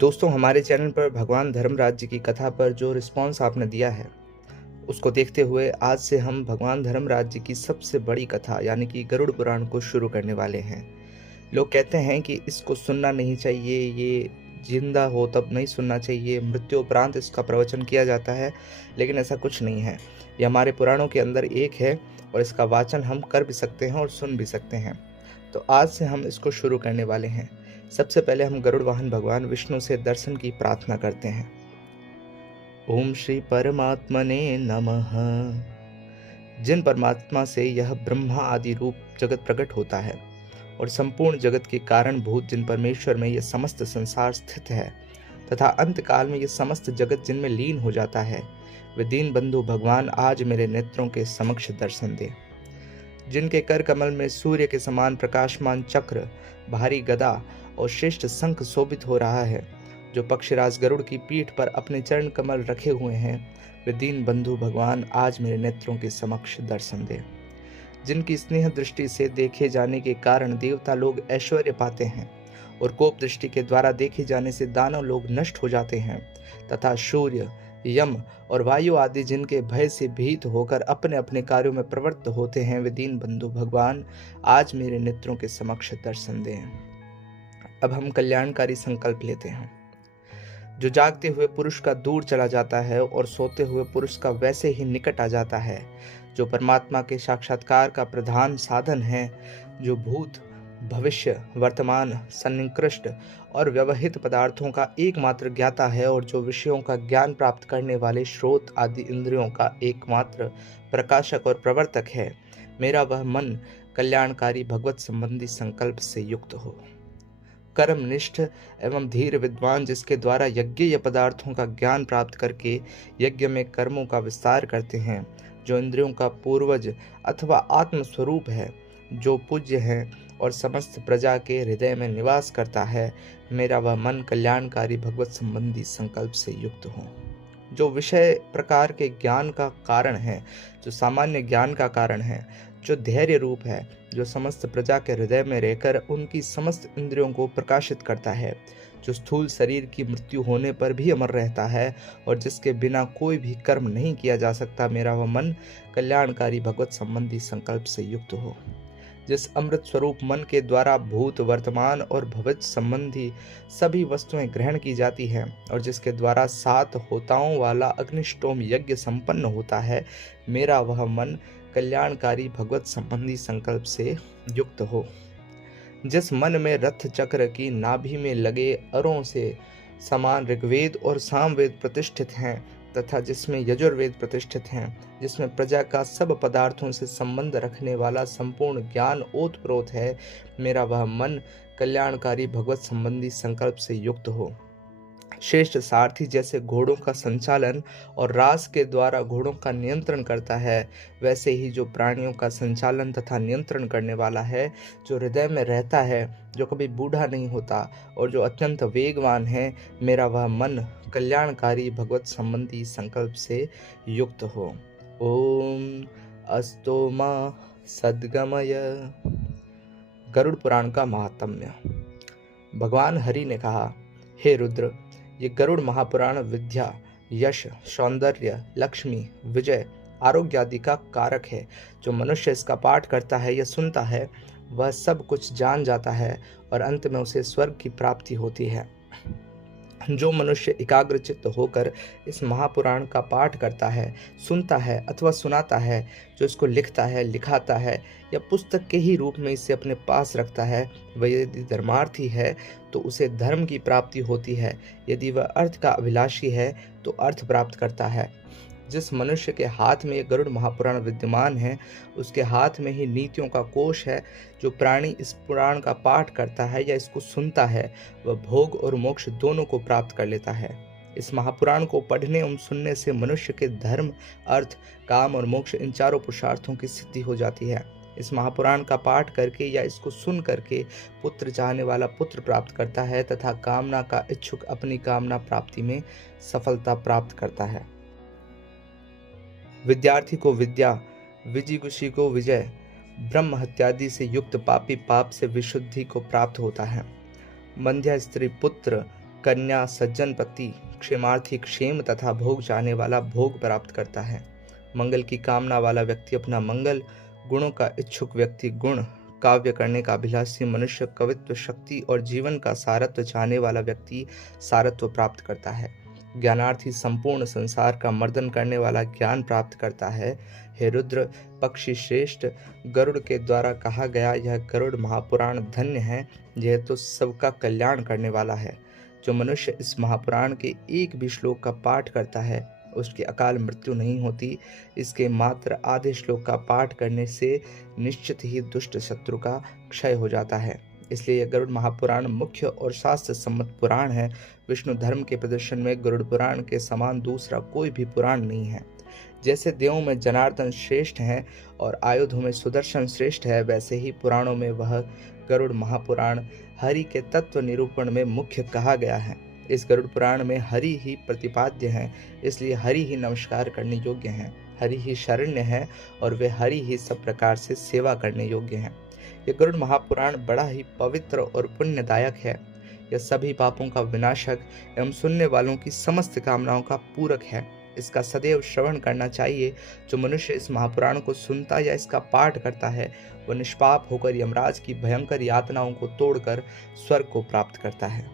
दोस्तों, हमारे चैनल पर भगवान धर्मराज जी की कथा पर जो रिस्पॉन्स आपने दिया है, उसको देखते हुए आज से हम भगवान धर्मराज जी की सबसे बड़ी कथा यानी कि गरुड़ पुराण को शुरू करने वाले हैं। लोग कहते हैं कि इसको सुनना नहीं चाहिए, ये जिंदा हो तब नहीं सुनना चाहिए, मृत्यु उपरांत इसका प्रवचन किया जाता है, लेकिन ऐसा कुछ नहीं है। ये हमारे पुराणों के अंदर एक है और इसका वाचन हम कर भी सकते हैं और सुन भी सकते हैं। तो आज से हम इसको शुरू करने वाले हैं। सबसे पहले हम गरुड़ वाहन भगवान विष्णु से दर्शन की प्रार्थना करते हैं। ओम श्री परमात्मने नमः। जिन परमात्मा से यह ब्रह्मा आदि रूप जगत प्रकट होता है और संपूर्ण जगत के कारण भूत जिन परमेश्वर में यह समस्त संसार स्थित है तथा अंत काल में यह समस्त जगत जिनमें लीन हो जाता है, वे दीन बंधु भगवान आज मेरे नेत्रों के समक्ष दर्शन दे। जिनके कर कमल में सूर्य के समान प्रकाशमान चक्र, भारी गदा और श्रेष्ठ शंख शोभित हो रहा है, जो पक्षीराज गरुड़ की पीठ पर अपने चरण कमल रखे हुए हैं, वे दीन बंधु भगवान आज मेरे नेत्रों के समक्ष दर्शन दे। जिनकी स्नेह दृष्टि से देखे जाने के कारण देवता लोग ऐश्वर्य पाते हैं और कोप दृष्टि के द्वारा देखे जाने से दानव लोग नष्ट हो जाते हैं, तथा सूर्य, यम और वायु आदि जिनके भय से भीत होकर अपने अपने कार्यों में प्रवृत्त होते हैं, वे दीन बंधु भगवान आज मेरे नेत्रों के समक्ष दर्शन दें। अब हम कल्याणकारी संकल्प लेते हैं। जो जागते हुए पुरुष का दूर चला जाता है और सोते हुए पुरुष का वैसे ही निकट आ जाता है, जो परमात्मा के साक्षात्कार का प्रधान साधन है, जो भूत, भविष्य, वर्तमान, सन्निकृष्ट और व्यवहित पदार्थों का एकमात्र ज्ञाता है और जो विषयों का ज्ञान प्राप्त करने वाले स्रोत आदि इंद्रियों का एकमात्र प्रकाशक और प्रवर्तक है, मेरा वह मन कल्याणकारी भगवत संबंधी संकल्प से युक्त हो। कर्मनिष्ठ एवं धीर विद्वान जिसके द्वारा यज्ञीय पदार्थों का ज्ञान प्राप्त करके यज्ञ में कर्मों का विस्तार करते हैं, जो इंद्रियों का पूर्वज अथवा आत्मस्वरूप है, जो पूज्य है और समस्त प्रजा के हृदय में निवास करता है, मेरा वह मन कल्याणकारी भगवत संबंधी संकल्प से युक्त हो। जो विषय प्रकार के ज्ञान का कारण है, जो सामान्य ज्ञान का कारण है, जो धैर्य रूप है, जो समस्त प्रजा के हृदय में रहकर उनकी समस्त इंद्रियों को प्रकाशित करता है, जो स्थूल शरीर की मृत्यु होने पर भी अमर रहता है और जिसके बिना कोई भी कर्म नहीं किया जा सकता, मेरा वह मन कल्याणकारी भगवत संबंधी संकल्प से युक्त हो। जिस अमृत स्वरूप मन के द्वारा भूत, वर्तमान और भविष्य संबंधी सभी वस्तुएं ग्रहण की जाती हैं और जिसके द्वारा 7 होताओं वाला अग्निष्टोम यज्ञ संपन्न होता है, मेरा वह मन कल्याणकारी भगवत संबंधी संकल्प से युक्त हो। जिस मन में रथ चक्र की नाभि में लगे अरों से समान ऋग्वेद और सामवेद प्रतिष्ठित हैं तथा जिसमें यजुर्वेद प्रतिष्ठित हैं, जिसमें प्रजा का सब पदार्थों से संबंध रखने वाला संपूर्ण ज्ञान ओतप्रोत है, मेरा वह मन कल्याणकारी भगवत संबंधी संकल्प से युक्त हो। श्रेष्ठ सारथी जैसे घोड़ों का संचालन और रास के द्वारा घोड़ों का नियंत्रण करता है, वैसे ही जो प्राणियों का संचालन तथा नियंत्रण करने वाला है, जो हृदय में रहता है, जो कभी बूढ़ा नहीं होता और जो अत्यंत वेगवान है, मेरा वह मन कल्याणकारी भगवत संबंधी संकल्प से युक्त हो। ओम अस्तो मा सद्गमय। गरुड़ पुराण का महात्म्य। भगवान हरि ने कहा, हे रुद्र, ये गरुड़ महापुराण विद्या, यश, सौंदर्य, लक्ष्मी, विजय, आरोग्य आदि का कारक है। जो मनुष्य इसका पाठ करता है या सुनता है, वह सब कुछ जान जाता है और अंत में उसे स्वर्ग की प्राप्ति होती है। जो मनुष्य एकाग्रचित्त होकर इस महापुराण का पाठ करता है, सुनता है अथवा सुनाता है, जो इसको लिखता है, लिखाता है या पुस्तक के ही रूप में इसे अपने पास रखता है, वह यदि धर्मार्थी है तो उसे धर्म की प्राप्ति होती है। यदि वह अर्थ का अभिलाषी है तो अर्थ प्राप्त करता है। जिस मनुष्य के हाथ में यह गरुड़ महापुराण विद्यमान है, उसके हाथ में ही नीतियों का कोश है। जो प्राणी इस पुराण का पाठ करता है या इसको सुनता है, वह भोग और मोक्ष दोनों को प्राप्त कर लेता है। इस महापुराण को पढ़ने एवं सुनने से मनुष्य के धर्म, अर्थ, काम और मोक्ष इन चारों पुरुषार्थों की सिद्धि हो जाती है। इस महापुराण का पाठ करके या इसको सुन करके पुत्र चाहने वाला पुत्र प्राप्त करता है तथा कामना का इच्छुक अपनी कामना प्राप्ति में सफलता प्राप्त करता है। विद्यार्थी को विद्या, विजिगुषी को विजय, ब्रह्म हत्यादि से युक्त पापी पाप से विशुद्धि को प्राप्त होता है। बंध्या स्त्री पुत्र, कन्या सज्जन पति, क्षेमार्थी क्षेम तथा भोग चाहने वाला भोग प्राप्त करता है। मंगल की कामना वाला व्यक्ति अपना मंगल, गुणों का इच्छुक व्यक्ति गुण, काव्य करने का अभिलाषी मनुष्य कवित्व शक्ति और जीवन का सारत्व चाहने वाला व्यक्ति सारत्व प्राप्त करता है। ज्ञानार्थी संपूर्ण संसार का मर्दन करने वाला ज्ञान प्राप्त करता है। हे रुद्र पक्षी श्रेष्ठ, गरुड़ के द्वारा कहा गया यह गरुड़ महापुराण धन्य है, यह तो सबका कल्याण करने वाला है। जो मनुष्य इस महापुराण के एक भी श्लोक का पाठ करता है उसकी अकाल मृत्यु नहीं होती। इसके मात्र आधे श्लोक का पाठ करने से निश्चित ही दुष्ट शत्रु का क्षय हो जाता है। इसलिए यह गरुड़ महापुराण मुख्य और शास्त्र सम्मत पुराण है। विष्णु धर्म के प्रदर्शन में गरुड़ पुराण के समान दूसरा कोई भी पुराण नहीं है। जैसे देवों में जनार्दन श्रेष्ठ है और आयुधों में सुदर्शन श्रेष्ठ है, वैसे ही पुराणों में वह गरुड़ महापुराण हरि के तत्व निरूपण में मुख्य कहा गया है। इस गरुड़ पुराण में हरि ही प्रतिपाद्य है, इसलिए हरि ही नमस्कार करने योग्य हैं। हरि ही शरण्य है और वे हरि ही सब प्रकार से सेवा करने योग्य हैं। यह गरुड़ महापुराण बड़ा ही पवित्र और पुण्यदायक है। यह सभी पापों का विनाशक एवं सुनने वालों की समस्त कामनाओं का पूरक है। इसका सदैव श्रवण करना चाहिए। जो मनुष्य इस महापुराण को सुनता या इसका पाठ करता है वह निष्पाप होकर यमराज की भयंकर यातनाओं को तोड़कर स्वर्ग को प्राप्त करता है।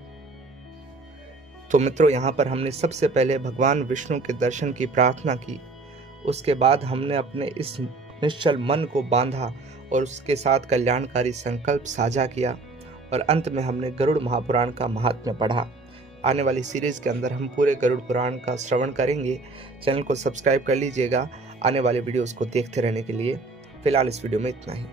तो मित्रों, यहाँ पर हमने सबसे पहले भगवान विष्णु के दर्शन की प्रार्थना की। उसके बाद हमने अपने इस निश्चल मन को बांधा और उसके साथ कल्याणकारी संकल्प साझा किया और अंत में हमने गरुड़ महापुराण का महात्म्य पढ़ा। आने वाली सीरीज के अंदर हम पूरे गरुड़ पुराण का श्रवण करेंगे। चैनल को सब्सक्राइब कर लीजिएगा आने वाले वीडियोस को देखते रहने के लिए। फिलहाल इस वीडियो में इतना ही।